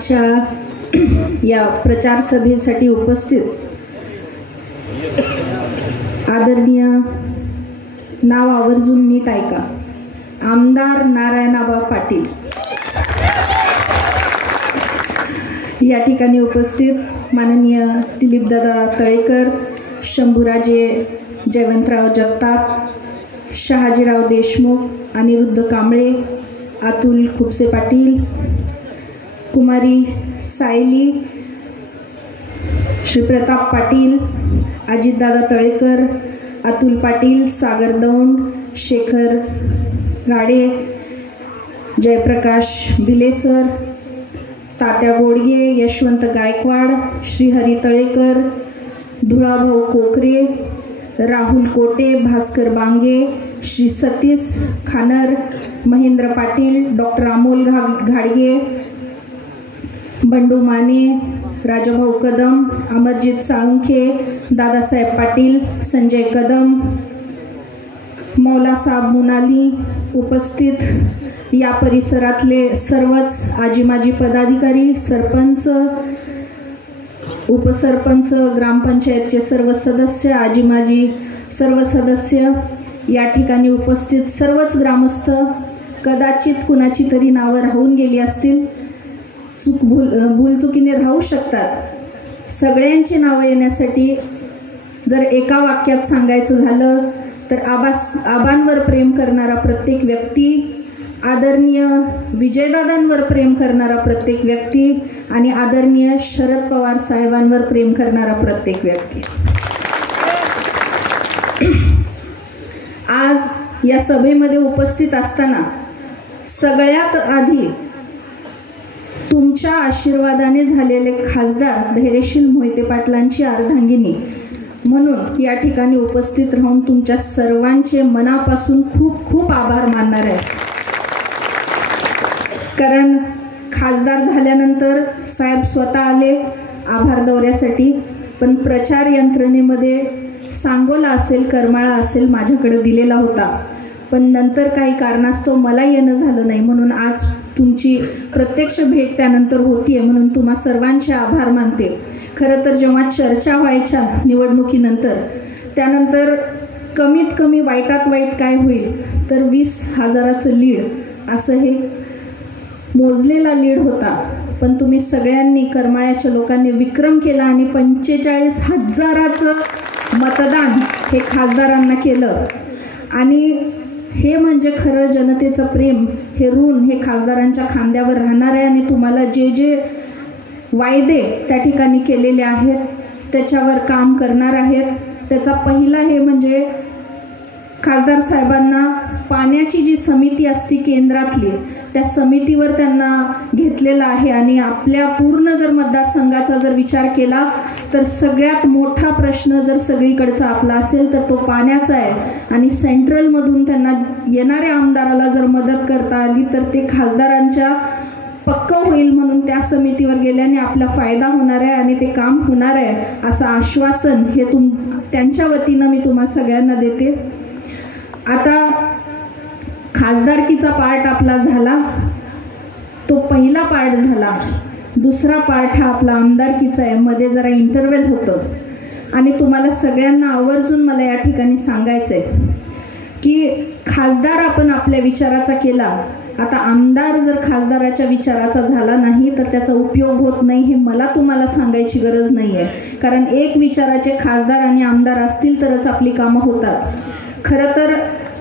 आजच्या या प्रचार सभेसाठी उपस्थित आदरणीय, नाव आवर्जून नीट ऐका, आमदार नारायणआबा पाटील या ठिकाणी उपस्थित माननीय दिलीपदादा तळेकर, शंभूराजे जयवंतराव जगताप, शहाजीराव देशमुख, अनिरुद्ध कांबळे, अतुल खुपसे पाटील, कुमारी सायली, श्री प्रताप पाटील, अजितदादा तळेकर, अतुल पाटील, सागर दौंड, शेखर गाडे, जयप्रकाश बिलेसर, तात्या गोडगे, यशवंत गायकवाड, श्रीहरी तळेकर, धुळाभाऊ कोकरे, राहुल कोटे, भास्कर बांगे, श्री सतीश खानर, महेंद्र पाटील, डॉक्टर अमोल घाडगे, बंडू माने, राजाभाऊ कदम, अमरजीत साळुंखे, दादासाहेब पाटील, संजय कदम, मौलासाहेब मुनाली, उपस्थित या परिसरातले सर्वच आजी माजी पदाधिकारी, सरपंच, उपसरपंच, ग्रामपंचायतचे सर्व सदस्य, आजी माजी सर्व सदस्य, या ठिकाणी उपस्थित सर्वच ग्रामस्थ, कदाचित कुणाची तरी नावं राहून गेली असतील, भूलचुकीने राहू शकतात. सगळ्यांची नावं येण्यासाठी जर एका वाक्यात सांगायचं झालं तर आबांवर प्रेम करणारा प्रत्येक व्यक्ती, आदरणीय विजयदादांवर प्रेम करणारा प्रत्येक व्यक्ती आणि आदरणीय शरद पवार साहेबांवर प्रेम करणारा प्रत्येक व्यक्ती. आज या सभेमध्ये उपस्थित असताना सगळ्यात आधी तुमच्या आशीर्वादाने झालेले खासदार धैर्यशील मोहिते पाटलांची अर्धांगिनी म्हणून या ठिकाणी उपस्थित राहून तुमच्या सर्वांचे मनापासून खूप खूप आभार मानणार आहे. कारण खासदार झाल्यानंतर साहेब स्वतः आले आभार दौऱ्यासाठी, पण प्रचार यंत्रणेमध्ये सांगोला असेल, करमाळा असेल माझ्याकडे दिलेला होता, पण नंतर काही कारणास्तव मला येणं झालं नाही, म्हणून आज तुमची प्रत्यक्ष भेट त्यानंतर होतीये, म्हणून तुम्हा सर्वांचे आभार मानते. खरं तर जेव्हा चर्चा व्हायच्या निवडणुकीनंतर, त्यानंतर कमीत कमी वाईटात वाईट काय होईल तर 20,000चं लीड असं हे मोजलेला लीड होता, पण तुम्ही सगळ्यांनी, करमाळ्याच्या लोकांनी विक्रम केला आणि 45,000चं मतदान हे खासदारांना केलं. आणि हे म्हणजे खरं जनतेचं प्रेम, हे ऋण हे खासदारांच्या खांद्यावर राहणार आहे. आणि तुम्हाला जे जे वायदे त्या ठिकाणी केलेले आहेत त्याच्यावर काम करणार आहेत. त्याचा पहिला हे म्हणजे खासदार साहेबांना पाण्याची जी समिती असते केंद्रातली, त्या समितीवर त्यांना घेतलेला आहे. आणि आपल्या पूर्ण जर मतदारसंघाचा जर विचार केला तर सगळ्यात मोठा प्रश्न जर सगळीकडचा आपला असेल तर तो पाण्याचा आहे. आणि सेंट्रलमधून त्यांना येणाऱ्या आमदाराला जर मदत करता आली तर ते खासदारांच्या पक्क होईल, म्हणून त्या समितीवर गेल्याने आपला फायदा होणार आहे आणि ते काम होणार आहे असं आश्वासन हे त्यांच्या वतीनं मी तुम्हा सगळ्यांना देते. आता खासदारकीचा पार्ट आपला झाला, तो पहिला पार्ट झाला. दुसरा पार्ट हा आपला आमदारकीचा आहे. मध्ये जरा इंटरव्हेल होतं आणि तुम्हाला सगळ्यांना आवर्जून मला या ठिकाणी सांगायचंय की खासदार आपण आपल्या विचाराचा केला, आता आमदार जर खासदाराच्या विचाराचा झाला नाही तर त्याचा उपयोग होत नाही, हे मला तुम्हाला सांगायची गरज नाहीये. कारण एक विचाराचे खासदार आणि आमदार असतील तरच आपली कामं होतात. खरं तर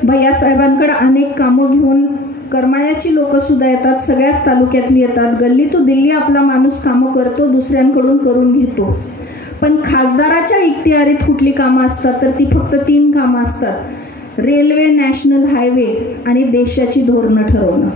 भैयासाहेबांकडे अनेक कामं घेऊन करमाळ्याची लोक सुद्धा येतात, सगळ्याच तालुक्यातली येतात. गल्ली तो दिल्ली आपला माणूस कामं करतो, दुसऱ्यांकडून करून घेतो. पण खासदाराच्या इख्तियारीत कुठली कामं असतात तर ती फक्त 3 कामं असतात: रेल्वे, नॅशनल हायवे आणि देशाची धोरणं ठरवणं.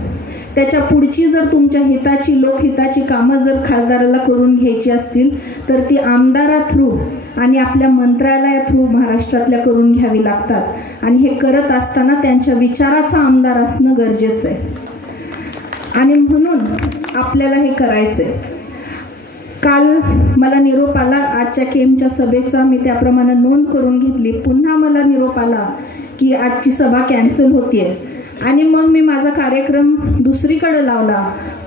त्याच्या पुढची जर तुमच्या हिताची, लोकहिताची कामं जर खासदाराला करून घ्यायची असतील तर ती आमदारा थ्रू आणि आपल्या मंत्रालया थ्रू महाराष्ट्रातल्या करून घ्यावी लागतात. आणि हे करत असताना त्यांच्या विचाराचा आमदार असणं गरजेचं आहे. आणि म्हणून आपल्याला हे करायचंय. काल मला निरोप आला आजच्या केमच्या सभेचा, मी त्याप्रमाणे नोंद करून घेतली. पुन्हा मला निरोप आला की आजची सभा कॅन्सल होतीये आणि मग मी माझा कार्यक्रम दुसरीकडे लावला.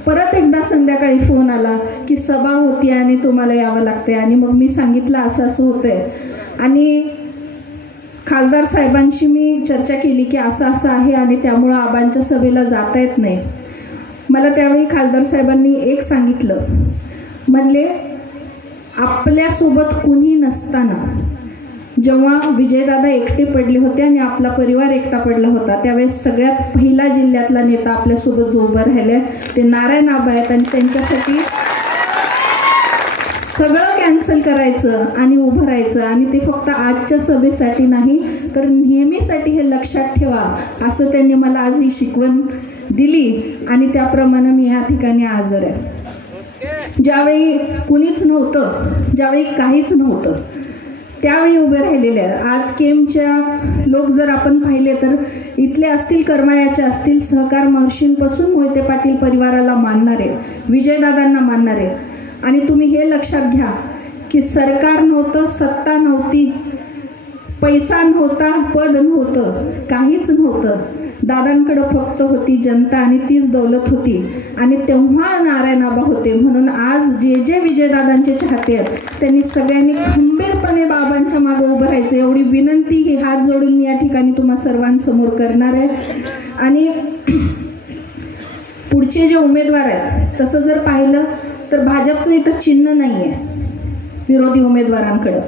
परत एकदा संध्याकाळी फोन आला की सभा होती आणि तुम्हाला यावं लागतंय. आणि मग मी सांगितलं असं असं होतंय. आणि खासदार साहेबांशी मी चर्चा केली की असं असं आहे आणि त्यामुळं आबांच्या सभेला जाता येत नाही. मला त्यावेळी खासदार साहेबांनी एक सांगितलं, म्हणले आपल्यासोबत कुणी नसताना जेव्हा विजयदादा एकटे पडले होते आणि आपला परिवार एकटा पडला होता त्यावेळेस सगळ्यात पहिला जिल्ह्यातला नेता आपल्यासोबत जो उभा राहिलाय ते नारायण आबा आहेत. आणि त्यांच्यासाठी सगळं कॅन्सल करायचं आणि उभं राहायचं. आणि ते फक्त आजच्या सभेसाठी नाही तर नेहमीसाठी हे लक्षात ठेवा असं त्यांनी मला आज ही शिकवण दिली. आणि त्याप्रमाणे मी या ठिकाणी हजर आहे. ज्यावेळी कुणीच नव्हतं, ज्यावेळी काहीच नव्हतं त्यावेळी उभे राहिलेले आहे. आज केमच्या लोक जर आपण पाहिले तर इथले असतील, करमाळ्याचे असतील, सहकार महर्षींपासून मोहिते पाटील परिवाराला मानणारे, विजयदादांना मानणारे. आणि तुम्ही हे लक्षात घ्या की सरकार नव्हतं, सत्ता नव्हती, पैसा नव्हता, पद नव्हतं, काहीच नव्हतं. दादांकडे फक्त होती जनता आणि तीच दौलत होती. आणि तेव्हा नारायण आबा होते. म्हणून आज जे जे विजयदादांचे चाहते आहेत त्यांनी सगळ्यांनी खंबीरपणे बाबांच्या मागे उभं राहायचं. एवढी विनंती ही हात जोडून मी या ठिकाणी तुम्हा सर्वांसमोर करणार आहे. आणि पुढचे जे उमेदवार आहेत तसं जर पाहिलं तर भाजपचं इथं चिन्ह नाहीये विरोधी उमेदवारांकडे.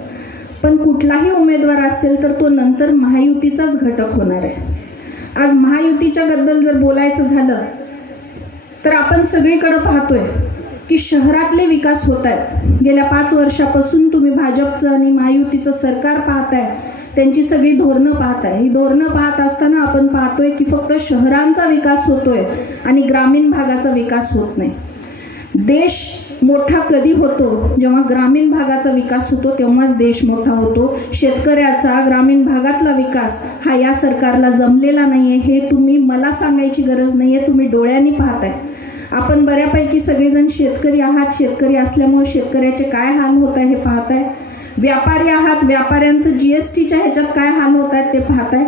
पण कुठलाही उमेदवार असेल तर तो नंतर महायुतीचाच घटक होणार आहे. आज महायुतीच्या बद्दल जर बोलायचं झालं तर आपण सगळीकडे पाहतोय की शहरातले विकास होत आहेत. गेल्या 5 वर्षापासून तुम्ही भाजपचं आणि महायुतीचं सरकार पाहताय, त्यांची सगळी धोरणं पाहताय. ही धोरणं पाहत असताना आपण पाहतोय की फक्त शहरांचा विकास होतोय आणि ग्रामीण भागाचा विकास होत नाही. देश मोठा कधी होतो? जेव्हा ग्रामीण भागाचा विकास होतो तेव्हाच देश मोठा होतो. शेतकऱ्याचा ग्रामीण भागातला विकास हा या सरकारला जमलेला नाहीये. हे तुम्ही मला सांगायची गरज नाहीये, तुम्ही डोळ्यांनी पाहताय. आपण बऱ्यापैकी सगळेजण शेतकरी आहात, शेतकरी असल्यामुळे शेतकऱ्याचे काय हाल होत आहे हे पाहताय. व्यापारी आहात, व्यापाऱ्यांचं जीएसटीच्या ह्याच्यात काय हाल होत आहेत ते पाहताय.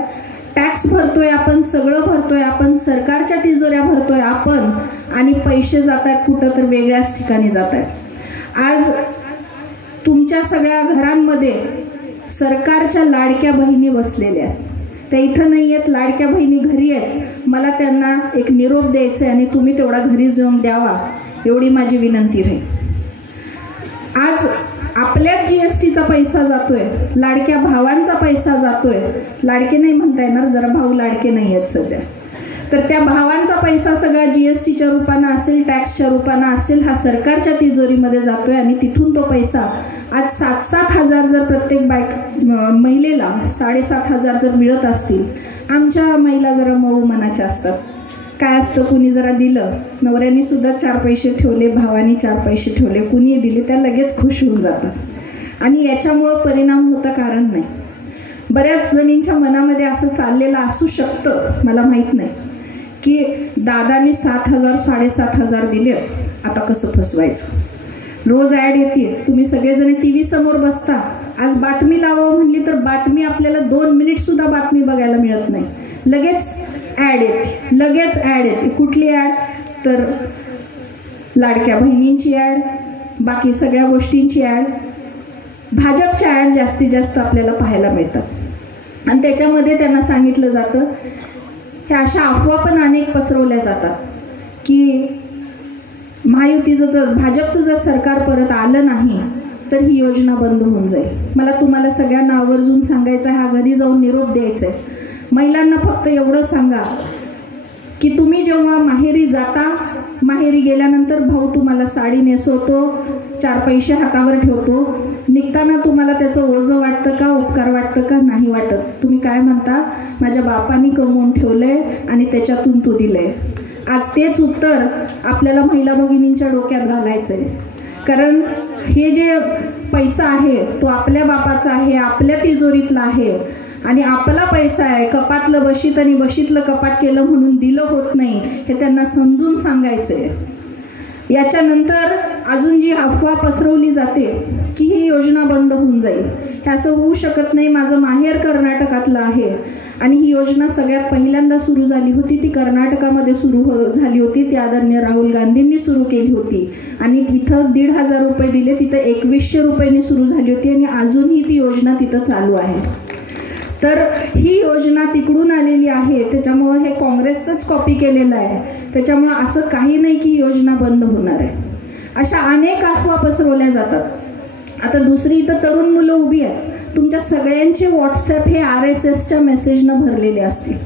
टॅक्स भरतोय आपण, सगळं भरतोय आपण, सरकारच्या तिजोऱ्या भरतोय आपण आणि पैसे जात आहेत कुठं तर वेगळ्याच ठिकाणी जात आहेत. आज तुमच्या सगळ्या घरांमध्ये सरकारच्या लाडक्या बहिणी बसलेल्या आहेत. त्या इथं नाही आहेत, लाडक्या बहिणी घरी आहेत. मला त्यांना एक निरोप द्यायचा आहे आणि तुम्ही तेवढा घरी जाऊन द्यावा एवढी माझी विनंती राहील. आज आपल्याच जीएसटीचा पैसा जातोय, लाडक्या भावांचा पैसा जातोय. लाडके नाही म्हणता येणार, जरा भाऊ लाडके नाही आहेत सध्या. तर त्या भावांचा पैसा सगळा जीएसटीच्या रूपानं असेल, टॅक्सच्या रूपानं असेल, हा सरकारच्या तिजोरीमध्ये जातोय. आणि तिथून तो पैसा आज 7-7 हजार जर प्रत्येक महिलेला 7.5 हजार जर मिळत असतील. आमच्या महिला जरा मऊ मनाच्या असतात. काय असतं, कुणी जरा दिलं, नवऱ्याने सुद्धा 4 पैसे ठेवले, भावानी 4 पैसे ठेवले, कुणी दिले, त्या लगेच खुश होऊन जातात. आणि याच्यामुळं परिणाम होता कारण नाही. बऱ्याच जणींच्या मनामध्ये असं चाललेलं असू शकतं, मला माहित नाही, की दादानी 7,000 7,500 दिले, आता कसं फसवायचं. रोज ऍड येते, तुम्ही सगळेजण टीव्ही समोर बसता. आज बातमी लावावं म्हणली तर बातमी आपल्याला 2 मिनिट सुद्धा बातमी बघायला मिळत नाही. लगेच ऍड येते, लगेच ऍड येते. कुठली ऍड? तर लाडक्या बहिणींची ऍड, बाकी सगळ्या गोष्टींची ऍड, भाजपच्या ऍड जास्तीत जास्त आपल्याला पाहायला मिळतात. आणि त्याच्यामध्ये त्यांना सांगितलं जातं, ह्या अशा अफवा पण अनेक पसरवल्या जातात की महायुतीचं जर, भाजपचं जर सरकार परत आलं नाही तर ही योजना बंद होऊन जाईल. मला तुम्हाला सगळ्यांना आवर्जून सांगायचं आहे, हा घरी जाऊन निरोप द्यायचा आहे. महिलांना फक्त एवढं सांगा की तुम्ही जेव्हा माहेरी जाता, माहेरी गेल्यानंतर भाऊ तुम्हाला साडी नेसवतो, 4 पैसे हातावर ठेवतो, निघताना तुम्हाला त्याचं ओझं वाटतं का, उपकार वाटतं का? नाही वाटत. तुम्ही काय म्हणता, माझ्या बापानी कमवून ठेवलंय आणि त्याच्यातून तू दिलंय. आज तेच उत्तर आपल्याला महिला भगिनींच्या डोक्यात घालायचंय. कारण हे जे पैसा आहे तो आपल्या बापाचा आहे, आपल्या तिजोरीतला आहे आणि आपला पैसा आहे. कपातलं बशीत आणि बशीतलं कपात केलं म्हणून दिलं होत नाही, हे त्यांना समजून सांगायचंय. याच्यानंतर अजून जी अफवा पसरवली जाते की ही योजना बंद होऊन जाईल, हे असं होऊ शकत नाही. माझं माहेर कर्नाटकातलं आहे आणि ही योजना सगळ्यात पहिल्यांदा सुरू झाली होती ती कर्नाटकामध्ये सुरू झाली होती. ती आदरणीय राहुल गांधींनी सुरू केली होती आणि तिथं 1,500 रुपये दिले, तिथं 2100 रुपयांनी सुरू झाली होती आणि अजूनही ती योजना तिथं चालू आहे. तर ही योजना तिकडून आलेली आहे, त्याच्यामुळे हे काँग्रेसचंच कॉपी केलेलं आहे. त्याच्यामुळे असं काही नाही की योजना बंद होणार आहे. अशा अनेक अफवा पसरवल्या जातात. आता दुसरी इथं तरुण मुलं उभी आहेत. तुमच्या सगळ्यांचे व्हॉट्सअप हे RSSच्या मेसेजनं भरलेले असतील.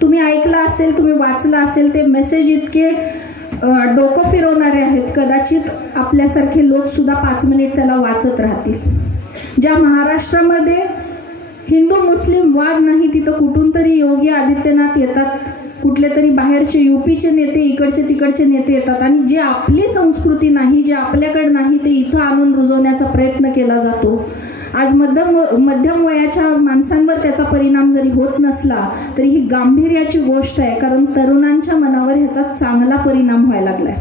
तुम्ही ऐकलं असेल, तुम्ही वाचलं असेल, ते मेसेज इतके डोकं फिरवणारे आहेत, कदाचित आपल्यासारखे लोक सुद्धा 5 मिनिट त्याला वाचत राहतील. ज्या महाराष्ट्रामध्ये हिंदू मुस्लिम वाद नाही, तिथं कुठून तरी योगी आदित्यनाथ येतात, कुठले तरी बाहेरचे UPचे नेते, इकडचे तिकडचे नेते येतात आणि जे आपली संस्कृती नाही, जे आपल्याकडे नाही, ते इथं आणून रुजवण्याचा प्रयत्न केला जातो. आज मध्यम वयाच्या माणसांवर त्याचा परिणाम जरी होत नसला तरी ही गांभीर्याची गोष्ट आहे, कारण तरुणांच्या मनावर ह्याचा चांगला परिणाम व्हायला लागलाय.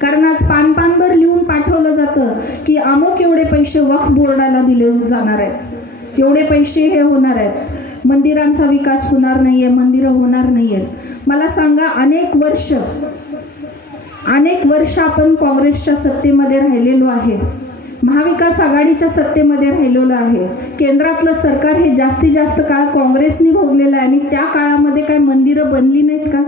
कारण आज पानभर लिहून पाठवलं जातं की अमुक एवढे पैसे वक्फ बोर्डाला दिले जाणार आहेत, एवढे पैसे हे होणार आहेत, मंदिरांचा विकास होणार नाहीये, मंदिरं होणार नाहीयेत. मला सांगा, अनेक वर्ष आपण काँग्रेसच्या सत्तेमध्ये राहिलेलो आहे, महाविकास आघाडीच्या सत्तेमध्ये राहिलेलो आहे. केंद्रातलं सरकार हे जास्तीत जास्त काळ काँग्रेसनी भोगलेलं आहे आणि त्या काळामध्ये काय मंदिरं बनली नाहीत का?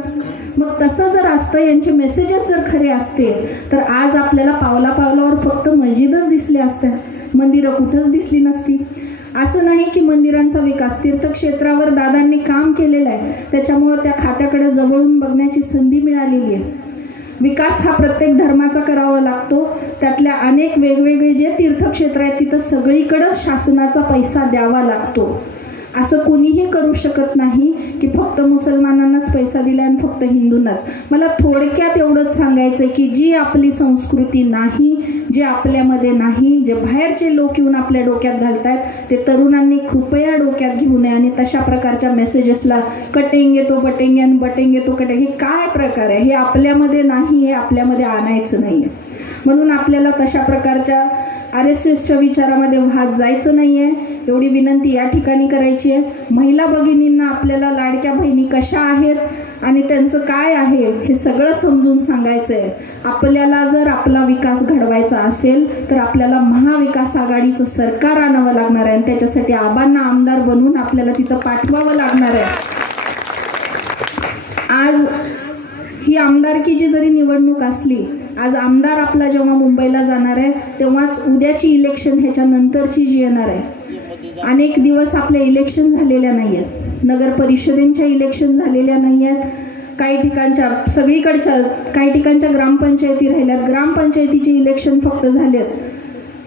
मग तसं जर असतं, यांचे मेसेजेस जर खरे असते तर आज आपल्याला पावलावर फक्त मस्जिदच दिसल्या असत्या, मंदिरं कुठंच दिसली नसती. असं नाही की मंदिरांचा विकास, तीर्थक्षेत्रावर दादांनी काम केलेलं आहे, त्याच्यामुळे त्या खात्याकडे जवळून बघण्याची संधी मिळालेली आहे. विकास हा प्रत्येक धर्माचा करावा लागतो. त्यातल्या अनेक वेगवेगळे जे तीर्थक्षेत्र आहेत तिथं सगळीकडे शासनाचा पैसा द्यावा लागतो. असं कुणीही करू शकत नाही की फक्त मुसलमानांनाच पैसा दिला आणि फक्त हिंदूंनाच. मला थोडक्यात एवढंच सांगायचंय की जी आपली संस्कृती नाही, जे आपल्यामध्ये नाही, जे बाहेरचे लोक येऊन आपल्या डोक्यात घालतायत, ते तरुणांनी कृपया डोक्यात घेऊ नये आणि तशा प्रकारच्या मेसेजेसला कटेंगे तो बटेंगे आणि बटेंगे तो कटेंगे, हे काय प्रकार आहे? हे आपल्यामध्ये नाही, हे आपल्यामध्ये आणायचं नाहीये. म्हणून आपल्याला तशा प्रकारच्या RSSच्या विचारामध्ये वाहत जायचं नाहीये, एवढी विनंती या ठिकाणी करायची आहे. महिला भगिनींना आपल्याला लाडक्या बहिणी कशा आहेत आणि त्यांचं काय आहे हे सगळं समजून सांगायचंय. आपल्याला जर आपला विकास घडवायचा असेल तर आपल्याला महाविकास आघाडीचं सरकार आणावं लागणार आहे आणि त्याच्यासाठी आबांना आमदार बनवून आपल्याला तिथं पाठवावं लागणार आहे. आज ही आमदारकीची जरी निवडणूक असली, आज आमदार आपला जेव्हा मुंबईला जाणार आहे तेव्हाच उद्याची इलेक्शन ह्याच्या नंतरची जी येणार आहे. अनेक दिवस आपल्या इलेक्शन झालेल्या नाहीयेत, नगर परिषदेच्या इलेक्शन झालेल्या नाहीयेत, काही ठिकाणच्या सगळीकडच्या काही ठिकाणच्या ग्रामपंचायती राहिल्यात, ग्रामपंचायतीचे इलेक्शन फक्त झालेत.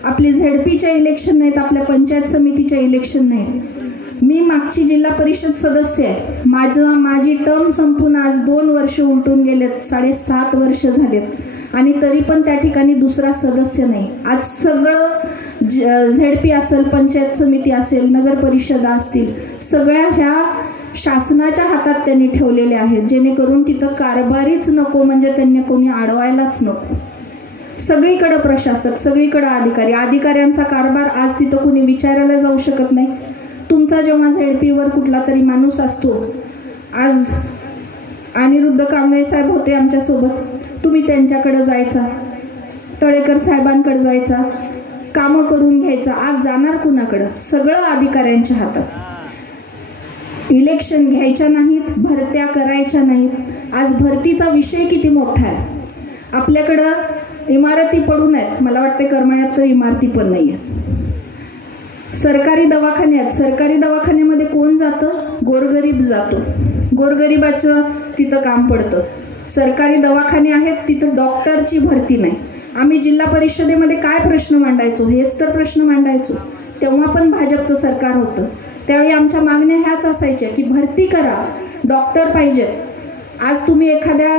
आपली ZPच्या इलेक्शन नाहीत, आपल्या पंचायत समितीच्या इलेक्शन नाहीत. मी मागची जिल्हा परिषद सदस्य आहे, माझी टर्म संपून आज 2 वर्ष उलटून गेलेत, 7.5 वर्ष झालेत आणि तरी पण त्या ठिकाणी दुसरा सदस्य नाही. आज सगळं ZP असेल, पंचायत समिती असेल, नगर परिषद असतील, सगळ्या ह्या शासनाच्या हातात त्यांनी ठेवलेले आहेत, जेणेकरून तिथं कारभारीच नको, म्हणजे त्यांनी कोणी अडवायलाच नको. सगळीकडे प्रशासक, सगळीकडे अधिकाऱ्यांचा कारभार, आज तिथं कोणी विचारायला जाऊ शकत नाही. तुमचा जेव्हा ZPवर कुठला तरी माणूस असतो, आज अनिरुद्ध कांबळे साहेब होते आमच्यासोबत, तुम्ही त्यांच्याकडे जायचा, तळेकर साहेबांकडे जायचा, कामं करून घ्यायचा. आज जाणार कुणाकडं? सगळं अधिकाऱ्यांच्या हातात. इलेक्शन घ्यायच्या नाहीत, भरत्या करायच्या नाहीत. आज भरतीचा विषय किती मोठा आहे. आपल्याकडं इमारती पडून आहेत, मला वाटतं करमाळ्यात तर इमारती पण नाही आहेत. सरकारी दवाखान्यात, सरकारी दवाखान्यामध्ये कोण जातं? गोरगरीब जातो, गोरगरिबाचं तिथं काम पडतं. सरकारी दवाखाने आहेत, तिथं डॉक्टरची भरती नाही. आम्ही जिल्हा परिषदेमध्ये काय प्रश्न मांडायचो? हेच तर प्रश्न मांडायचो. तेव्हा पण भाजपचं सरकार होतं, त्यावेळी आमच्या मागण्या ह्याच असायच्या की भरती करा, डॉक्टर पाहिजेत. आज तुम्ही एखाद्या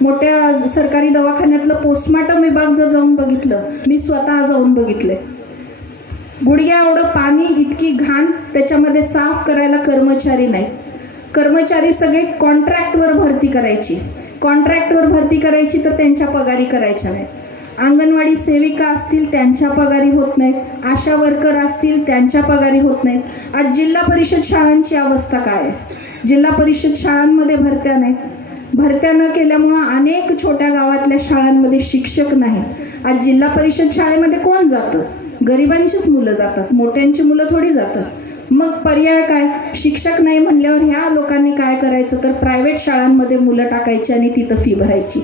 मोठ्या सरकारी दवाखान्यातलं पोस्टमार्टम विभाग जर जाऊन बघितलं, मी स्वतः जाऊन बघितलंय, गुडघ्या एवढं पाणी, इतकी घाण, त्याच्यामध्ये साफ करायला कर्मचारी नाही. कर्मचारी सगळे कॉन्ट्रॅक्टवर भरती करायची तर त्यांच्या पगारी करायच्या नाही. अंगणवाडी सेविका असतील त्यांच्या पगारी होत नाहीत, आशा वर्कर असतील त्यांच्या पगारी होत नाहीत. आज जिल्हा परिषद शाळांची अवस्था काय आहे? जिल्हा परिषद शाळांमध्ये भरत्या नाहीत. भरत्या न केल्यामुळं अनेक छोट्या गावातल्या शाळांमध्ये शिक्षक नाही. आज जिल्हा परिषद शाळेमध्ये कोण जातं? गरिबांचीच मुलं जातात, मोठ्यांची मुलं थोडी जातात. मग पर्याय काय? शिक्षक नाही म्हणल्यावर ह्या लोकांनी काय करायचं तर प्रायव्हेट शाळांमध्ये मुलं टाकायची आणि तिथं फी भरायची.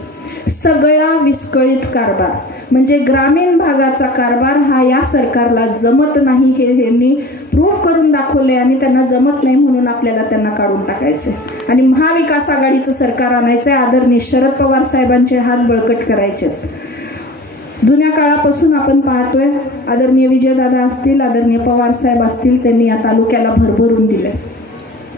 सगळा विस्कळीत कारभार, म्हणजे ग्रामीण भागाचा कारभार हा या सरकारला जमत नाही हे यांनी प्रूव्ह करून दाखवले आणि त्यांना जमत नाही म्हणून आपल्याला त्यांना काढून टाकायचे आणि महाविकास आघाडीचं सरकार आणायचंय. आदरणीय शरद पवार साहेबांचे हात बळकट करायचे. जुन्या काळापासून आपण पाहतोय, आदरणीय विजयदादा असतील, आदरणीय पवार साहेब असतील, त्यांनी या तालुक्याला भरभरून दिले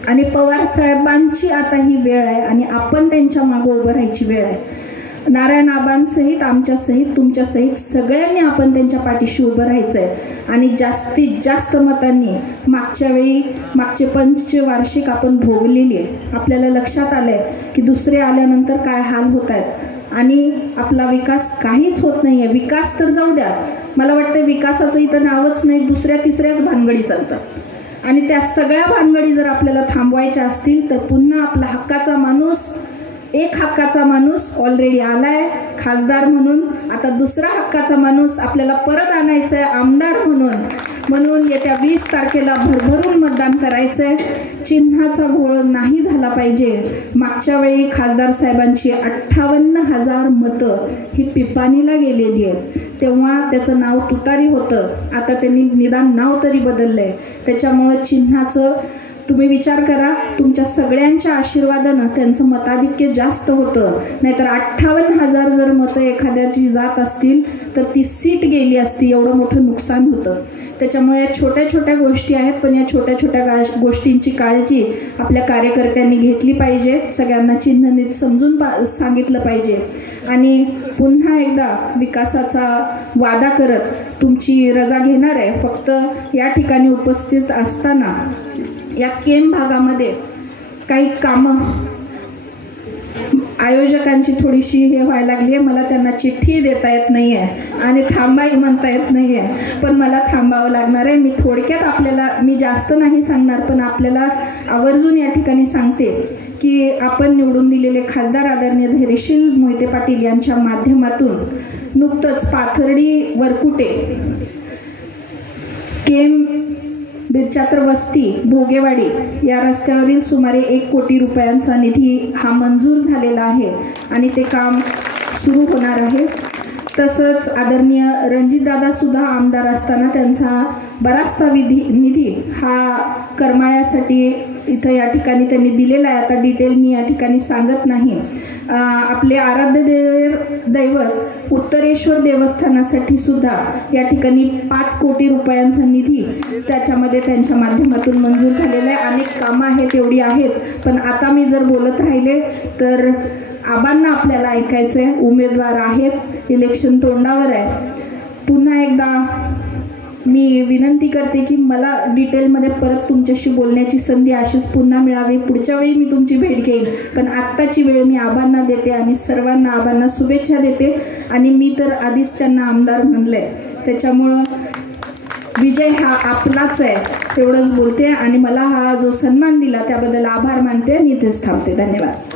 आणि पवार साहेबांची आता ही वेळ आहे आणि आपण त्यांच्या मागे उभं राहायची वेळ आहे. नारायण आबांसहित, आमच्या सहित, तुमच्या सहित सगळ्यांनी आपण त्यांच्या पाठीशी उभं राहायचंय आणि जास्तीत जास्त मतांनी मागचे पंचवार्षिक आपण भोगलेली आहे. आपल्याला लक्षात आलंय की दुसरे आल्यानंतर काय हाल होत आहेत आणि आपला विकास काहीच होत नाहीये. विकास तर जाऊ द्या, मला वाटतं विकासाचं इथं नावच नाही, दुसऱ्या तिसऱ्याच भानगडी चालतात आणि त्या सगळ्या भानगडी जर आपल्याला थांबवायच्या असतील तर पुन्हा आपला एक हक्काचा माणूस ऑलरेडी आलाय खासदार म्हणून, आता दुसरा हक्काचा माणूस आपल्याला परत आणायचंय आमदार म्हणून येत्या 20 तारखेला भरभरून मतदान करायचंय. चिन्हाचा घोळ नाही झाला पाहिजे. मागच्या वेळी खासदार साहेबांची 58,000 मतं ही पिपाणीला गेलेली आहेत. तेव्हा त्याचं नाव तुतारी होतं, आता त्यांनी निदान नाव तरी बदललंय. त्याच्यामुळे चिन्हाचं तुम्ही विचार करा, तुमच्या सगळ्यांच्या आशीर्वादानं त्यांचं मताधिक्य जास्त होतं. नाहीतर 58,000 जर मतं एखाद्याची जात असतील तर ती सीट गेली असती, एवढं मोठं नुकसान होतं. त्याच्यामुळे या छोट्या छोट्या गोष्टी आहेत, पण या छोट्या छोट्या गोष्टींची काळजी आपल्या कार्यकर्त्यांनी घेतली पाहिजे. सगळ्यांना चिन्ह नीट समजून सांगितलं पाहिजे आणि पुन्हा एकदा विकासाचा वादा करत तुमची रजा घेणार आहे. फक्त या ठिकाणी उपस्थित असताना या केम भागामध्ये काही कामं आयोजकांची थोडीशी हे व्हायला लागली आहे. मला त्यांना चिठ्ठी देता येत नाहीये आणि थांबाही म्हणता येत नाहीये, पण मला थांबावं लागणार आहे. मी थोडक्यात आपल्याला, मी जास्त नाही सांगणार, पण आपल्याला आवर्जून या ठिकाणी सांगते की आपण निवडून दिलेले खासदार आदरणीय धैर्यशील मोहिते पाटील यांच्या माध्यमातून नुकतंच पाथर्डी वरकुटे केम बिरचात्र वस्ती भोगेवाडी या रस्त्यावरील सुमारे 1 कोटी रुपयांचा निधी हा मंजूर झालेला आहे आणि ते काम सुरू होणार आहे. तसंच आदरणीय रणजितदादा सुद्धा आमदार असताना त्यांचा बराचसा निधी हा करमाळ्यासाठी इथं या ठिकाणी त्यांनी दिलेला आहे. आता डिटेल मी या ठिकाणी सांगत नाही. आपले आराध्य दैवत उत्तरेश्वर देवस्थानासाठी सुद्धा या ठिकाणी 5 कोटी रुपयांचा निधी त्याच्यामध्ये त्यांच्या माध्यमातून मंजूर झालेला आहे. अनेक कामं आहेत, एवढी आहेत, पण आता मी जर बोलत राहिले तर आबांना आपल्याला ऐकायचंय. उमेदवार आहेत, इलेक्शन तोंडावर आहे. पुन्हा एकदा मी विनंती करते की मला डिटेलमध्ये परत तुमच्याशी बोलण्याची संधी अशीच पुन्हा मिळावी. पुढच्या वेळी मी तुमची भेट घेईन, पण आत्ताची वेळ मी आबांना देते आणि सर्वांना आबांना शुभेच्छा देते. आणि मी तर आधीच त्यांना आमदार म्हणलंय, त्याच्यामुळं विजय हा आपलाच आहे एवढंच बोलते आणि मला हा जो सन्मान दिला त्याबद्दल आभार मानते आणि इथेच थांबते. धन्यवाद.